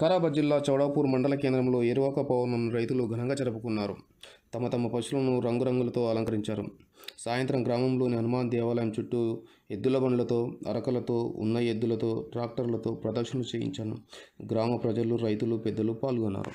వికారాబాద్ జిల్లా చౌడాపూర్ మండల కేంద్రంలో ఏరువాక పౌర్ణమిని రైతులు ఘనంగా జరుపుకున్నారు. తమ పశువులను రంగురంగులతో అలంకరించారు. సాయంత్రం గ్రామంలోని హనుమాన్ దేవాలయం చుట్టూ ఎద్దుల బండ్లతో, అరకలతో, ఉన్న ఎద్దులతో, ట్రాక్టర్లతో ప్రదక్షిణలు చేయించారు. గ్రామ ప్రజలు, రైతులు, పెద్దలు పాల్గొన్నారు.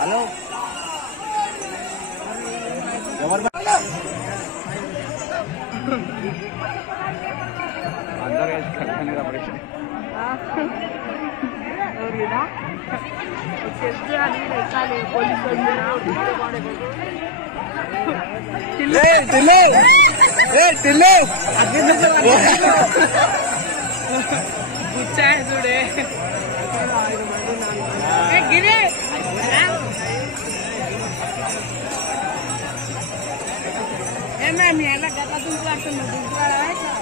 హలో ఎవరు అందరూ చూడే గిరే ఏమేమి ఎలా గత దుంకులాడుతున్నా దుంకులాడా